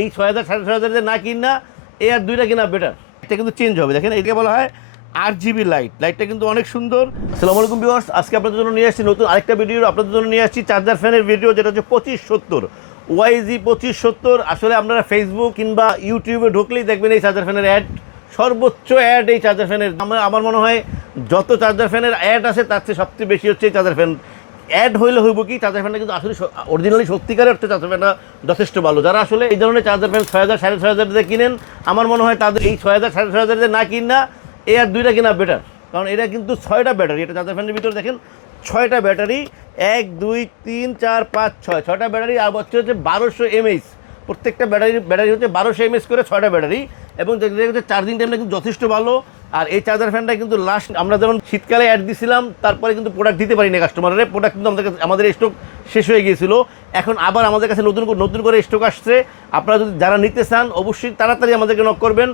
এই ৬,০০০ ৬,৫০০ না কিনা এই আর দুইটা কিনা বেটার। এটা কিন্তু চেঞ্জ হবে। দেখেন এটাকে বলা হয় RGB লাইট। লাইটটা কিন্তু অনেক সুন্দর। আসসালামু আলাইকুম ভিউয়ার্স, আজকে আপনাদের জন্য নিয়ে আসছি নতুন আরেকটা ভিডিও। আপনাদের জন্য নিয়ে আসছি চার্জার ফ্যানের ভিডিও, যেটা হচ্ছে 2570 YG 2570। আসলে আপনারা ফেসবুক কিংবা ইউটিউবে ঢুকলেই দেখবেন এই চার্জার ফ্যানের অ্যাড, সর্বোচ্চ অ্যাড এই চার্জার ফ্যানের। আমার মনে হয় যত চার্জার ফ্যানের অ্যাড আছে তার চেয়ে সবচেয়ে বেশি হচ্ছে এই চার্জার ফ্যান। অ্যাড হইলে হইব কি, চার্জার ফ্যানটা কিন্তু আসলে অরিজিনালি সত্যিকারের অর্থে চার্জার ফ্যানটা যথেষ্ট ভালো। যারা আসলে এই ধরনের চার্জার ফ্যান ৬,০০০ ৬,৫০০ দিয়ে কিনেন, আমার মনে হয় তাদের এই ৬,০০০ ৬,৫০০ দিয়ে না কিনা এই আর দুইটা কিনা বেটার। কারণ এটা কিন্তু 6টা ব্যাটারি। এটা চার্জার ফ্যানের ভিতরে দেখেন 6টা ব্যাটারি, 1 2 3 4 5 6, 6টা ব্যাটারি। আর হচ্ছে 1200 mAh। প্রত্যেকটা ব্যাটারি হচ্ছে 1200 mAh করে 6টা ব্যাটারি। এবং দেখতে হচ্ছে চার্জিং টাইমটা কিন্তু যথেষ্ট ভালো। আর এই চার্জার ফ্যানটা কিন্তু লাস্ট আমরা যেমন শীতকালে অ্যাড দিছিলাম, তারপরে কিন্তু প্রোডাক্ট দিতে পারিনি কাস্টমারের। প্রোডাক্ট কিন্তু আমাদের স্টক শেষ হয়ে গিয়েছিল। এখন আবার আমাদের কাছে নতুন করে স্টক আসছে। আপনারা যদি যারা নিতে চান অবশ্যই তাড়াতাড়ি আমাদেরকে নক করবেন।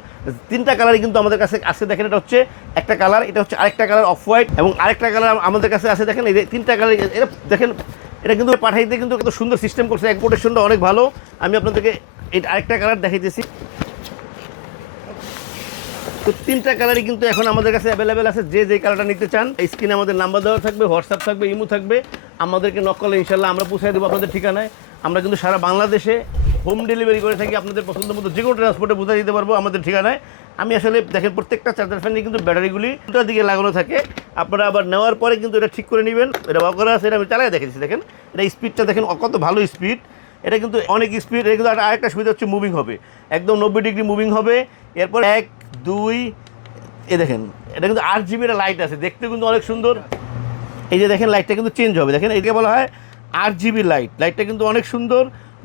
3টা কালারই কিন্তু আমাদের কাছে আসছে। দেখেন এটা হচ্ছে একটা কালার, এটা হচ্ছে আরেকটা কালার অফ হোয়াইট, এবং আরেকটা কালার আমাদের কাছে আছে। দেখেন এই 3টা কালার। এটা দেখেন, এটা কিন্তু পাঠাইতে কিন্তু এত সুন্দর সিস্টেম করছে, এক্সপোর্টেশনটা অনেক ভালো। আমি আপনাদেরকে এই আরেকটা কালার দেখাইতেছি। তো 3টা কালারই কিন্তু এখন আমাদের কাছে অ্যাভেলেবেল আছে। যে কালারটা নিতে চান স্ক্রিনে আমাদের নাম্বার দেওয়া থাকবে, হোয়াটসঅ্যাপ থাকবে, ইমো থাকবে। আমাদেরকে নক করলে ইনশাল্লাহ আমরা পৌঁছে দেবো আপনাদের ঠিকানায়। আমরা কিন্তু সারা বাংলাদেশে হোম ডেলিভারি করে থাকি। আপনাদের পছন্দ মতো যে কোনো ট্রান্সপোর্টে পৌঁছে দিতে পারবো আমাদের ঠিকানায়। আমি আসলে দেখেন প্রত্যেকটা চার্জার ফ্যানে কিন্তু ব্যাটারিগুলি দুটার দিকে লাগানো থাকে। আপনারা আবার নেওয়ার পরে কিন্তু এটা ঠিক করে নেবেন। এটা করা আছে, এটা আমি চালাই দেখেছি। দেখেন এটা স্পিডটা দেখেন কত ভালো স্পিড। এটা কিন্তু অনেক স্পিড। এটা কিন্তু আরেকটা সুবিধা হচ্ছে মুভিং হবে, একদম 90 ডিগ্রি মুভিং হবে। এরপর 1 2 দেখেন এটা কিন্তু RGB একটা লাইট আছে, দেখতে কিন্তু অনেক সুন্দর। এই যে দেখেন লাইটটা কিন্তু চেঞ্জ হবে। দেখেন এটাকে বলা হয় RGB লাইট। লাইটটা কিন্তু অনেক সুন্দর।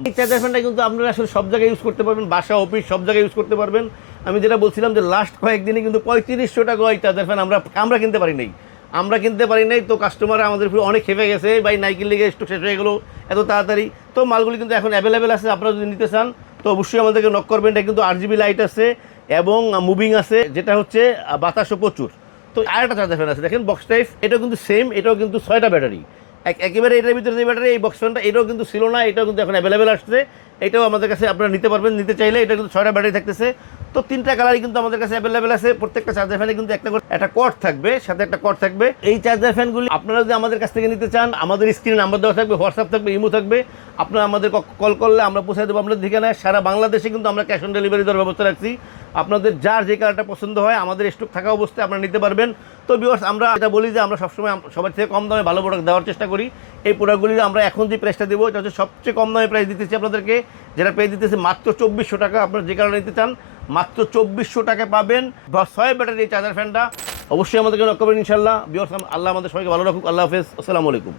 এই চার্জার ফ্যানটা কিন্তু আপনারা আসলে সব জায়গায় ইউজ করতে পারবেন, বাসা অফিস সব জায়গায় ইউজ করতে পারবেন। আমি যেটা বলছিলাম যে লাস্ট কয়েকদিনে কিন্তু 3500 টাকা এই চার্জার ফ্যান আমরা কিনতে পারি নাই। তো কাস্টমার আমাদের অনেক খেপে গেছে, ভাই নাইকেল লিগে স্টক শেষ হয়ে গেলো এত তাড়াতাড়ি। তো মালগুলি কিন্তু এখন অ্যাভেলেবেল আছে। আপনারা যদি নিতে চান তো অবশ্যই আমাদেরকে নক করবেন। এটা কিন্তু RGB লাইট আছে এবং মুভিং আছে, যেটা হচ্ছে বাতাসও প্রচুর। তো আরেকটা চার্জার ফ্যান আছে দেখেন বক্স টাইপ, এটাও কিন্তু সেম। এটাও কিন্তু 6টা ব্যাটারি। একেবারে এটার ভিতরে যে ব্যাটারি, এই বক্স ফ্যানটা এটাও কিন্তু ছিল না, এটাও কিন্তু এখন অ্যাভেলেবেল আসছে। এটাও আমাদের কাছে আপনারা নিতে পারবেন, নিতে চাইলে। এটা কিন্তু 6টা ব্যাটারি থাকতেছে। তো 3টা কালারই কিন্তু আমাদের কাছে অ্যাভেলেবেল আছে। প্রত্যেকটা চার্জার ফ্যানে কিন্তু একটা কর্ড থাকবে, সাথে একটা কর্ড থাকবে। এই চার্জার ফ্যানগুলি আপনারা যদি আমাদের কাছ থেকে নিতে চান, আমাদের স্ক্রিনে নাম্বার দেওয়া থাকবে, হোয়াটসঅ্যাপ থাকবে, ইমো থাকবে। আপনারা আমাদের কল করলে আমরা পৌঁছে দেবো আপনাদের ঠিকানায়। সারা বাংলাদেশে কিন্তু আমরা ক্যাশ অন ডেলিভারি দেওয়ার ব্যবস্থা রাখছি। আপনাদের যার যে কালারটা পছন্দ হয় আমাদের স্টক থাকা অবস্থায় আপনারা নিতে পারবেন। তো ভিউয়ার্স, আমরা এটা বলি যে আমরা সবসময় সবার থেকে কম দামে ভালো প্রোডাক্ট দেওয়ার চেষ্টা করি। এই প্রোডাক্টগুলি আমরা এখন যে প্রাইসটা দেবো এটা হচ্ছে সবচেয়ে কম দামে প্রাইস দিতেছি আপনাদেরকে, যেটা প্রাইস দিতেছি মাত্র 2400 টাকা। আপনারা যে কালার নিতে চান মাত্র 2400 টাকা পাবেন। 6 ব্যাটারি চার্জার ফ্যানটা অবশ্যই আমাদেরকে নক করবেন ইনশাল্লাহ। ভিউয়ার্স, আল্লাহ আমাদের সবাইকে ভালো রাখুক। আল্লাহ হাফেজ, আসসালামু আলাইকুম।